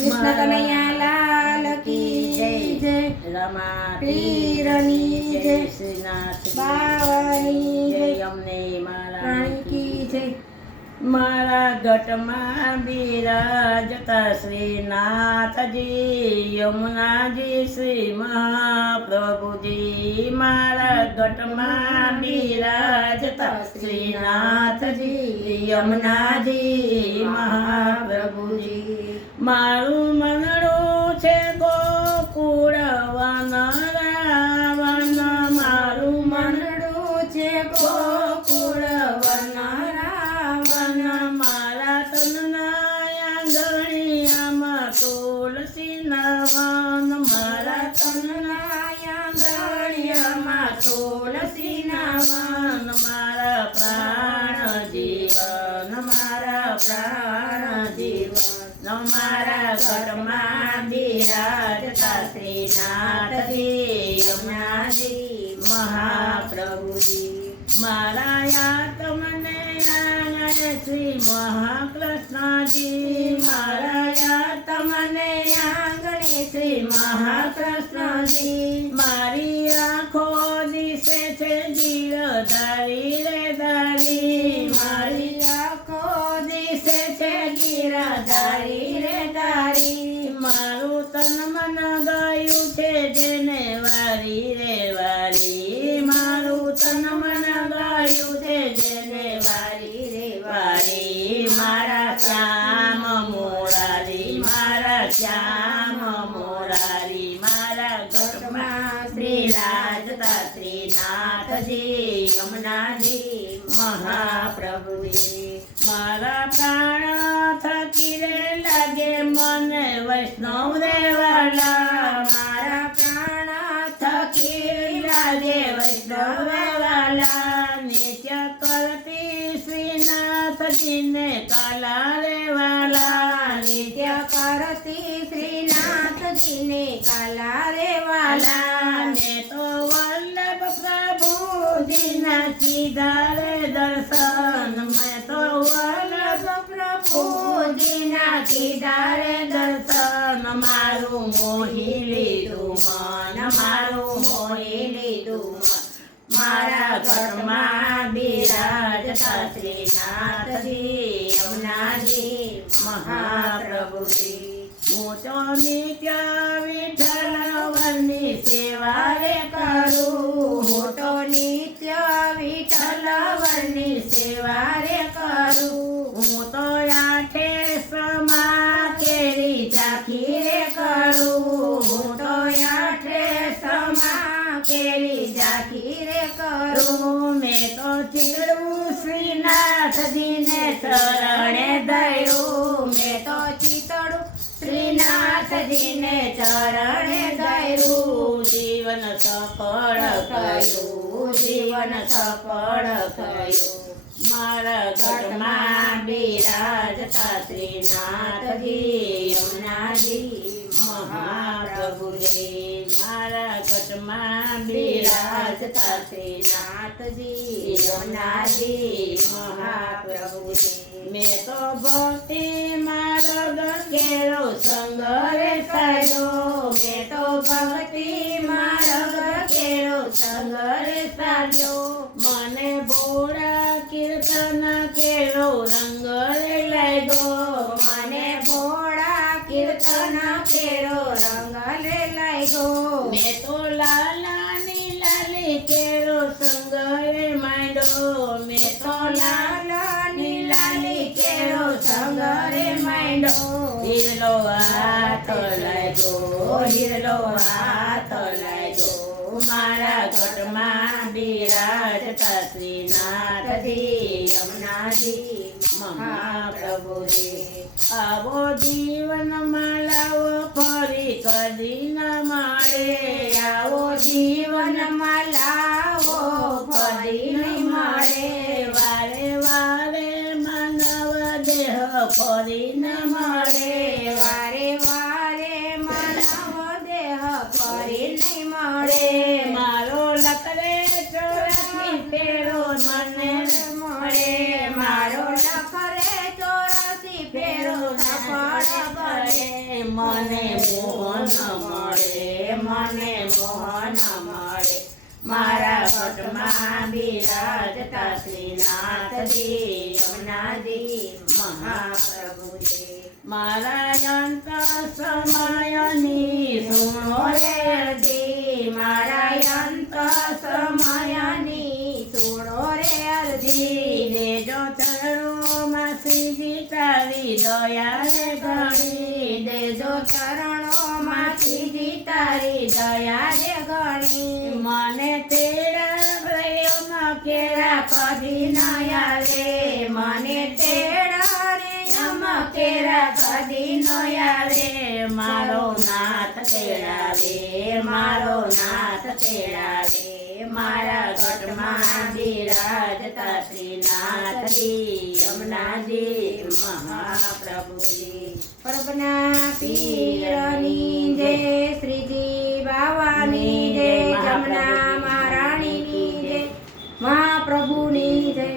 કૃષ્ણ કનૈયા લાલ કી જય, રમા પીરની જય, શ્રીનાથ બાવાની જય, અમને રાણી કી જય. મારા ઘટમાં બિરાજતા શ્રીનાથજી, યમુનાજી શ્રી મહાપ્રભુજી. મારા ઘટમાં બિરાજતા શ્રીનાથજી, યમુનાજી મહાપ્રભુજી. મારું મનડું છે ગોકુળ વન રાવણ, મારું મનડું છે ગોકુળ વન રાવણ. મારા તનના આંગણિયામાં તુલસીના વન, મારા તનના આંગણિયામાં તુલસીના વન. મારા પ્રાણ જીવન, મારા પ્રાણ જીવન, મારા ઘરમાં બિરાજતા શ્રીનાથજી, યમુનાજી મહાપ્રભુજી. મારા આત્મને આંગણે શ્રી મહાકૃષ્ણજી, મારા આત્મને આંગણે શ્રી મહાકૃષ્ણજી. મારી આંખો દિશે છે ગીરધારી રે ધારી, મારી આંખો દિશે છે ગીરધારી રે ધારી. મારું તન મન ગયું છે જેને વારી રે વારી, મારું તન મન ગયું છે જેને વારી રે વારી. મારા શ્યામ મોરારી, મારા શ્યામ મોરારી. મારા ઘટમાં બિરાજતા શ્રીનાથજી, યમુનાજી મહાપ્રભુજી. મારા પ્રાણ થકી રે લાગે મને વૈષ્ણવ દેવાલા, મારા પ્રાણ થકી લાગે વૈષ્ણવ દેવાલા. નિત્ય કરતી શ્રીનાથજીને કાલા રે વાલા, નિત્ય કરતી શ્રીનાથજીને કાલા રે વાલા. ને તો વલ્લભ પ્રભુજીના કીધા રે દર્શન, મેં તો વલ્લભ પ્રભુજીના કીધા રે દર્શન. મારું મોહી લીધું મન, મારું મોહી લીધું મન. મારા ઘરમાં બિરાજતા શ્રીનાથજી, યમુનાજી મહાપ્રભુજી. હું તો નિત્ય વિઠ્ઠલ વરની સેવા રે કરું, હું તો નિત્ય વિઠ્ઠલ વરની સેવા રે કરું. હું તો આઠે સમા કેરી ઝાંખી રે કરું, હું તો આઠે સમા કેરી ઝાંખી રે કરું. મેં તો ચીતડું શ્રીનાથજીને ચરણે ધર્યું, મેં તો ચીતડું શ્રીનાથજીને ચરણે ધર્યું. જીવન સફળ થયું, જીવન સફળ થયું. મારા ઘરમાં બિરાજતા શ્રીનાથજી, યમુનાજી મહાપ્રભુજી. મારા ઘરમાં બિરાજતા શ્રીનાથજી, યમુનાજી મહાપ્રભુજી. મેં તો ભક્તિ માર્ગ કેરો સંગ રે સાધ્યો, મેં તો ભક્તિ માર્ગ કેરો સંગ રે સાધ્યો. મને ભોળા કીર્તન કેરો રંગ રે લાગ્યો, મને ભોળા કીર્તન કેરો રંગ રે લાગ્યો. મેં તો લાલાની લાલી કેરો સંગ રે માંડ્યો, મેં તો લાલાની લાલી કેરો સંગ રે માંડ્યો. હિરલો હાથ લાગ્યો, હિરલો હાથ લાગ્યો. મારા ઘટમાં બિરાજતા શ્રીનાથજી, યમુનાજી મહાપ્રભુજી. આવો જીવનમાં લાવો ફરી કદી ન મળે, આવો જીવનમાં લાવો ફરી નહીં મળે. વારે વારે માનવ દેહ ફરી ન મળે, વારે વારે માનવ દેહ ફરી નહીં મળે. મારો લકરે ચોરાસી ફેરો મને મળે, મારો લખરે ચોરાસી ફેરો સફળ કરે. મને મોહન મળે, મને મોહન મળે. મારા ઘટમાં બિરાજતા શ્રીનાથજી યમુનાજી મહાપ્રભુજી. મારા અંત સમયની સુણો રે અરજી, મારા અંત સમયની સુણો રે અરજી. દેજો ચરણોમાં શ્રીજી તારી દયા રે ઘણી, દેજો ચરણોમાં શ્રીજી તારી દયા રે ઘણી. મને તેડા ભયમાં કેરા કદી ન આવે, મને તેડા રે એમાં કેરા કદી ન આવે. મારો નાથ તેડાવે, મારો નાથ તેડાવે. મારા ઘટમાં બિરાજતા શ્રીનાથજી યમુનાજી મહાપ્રભુજી. પરબના પીરની જય, શ્રીજી બાવાની જય, જમના મહારાણીની જય, મહાપ્રભુની જય.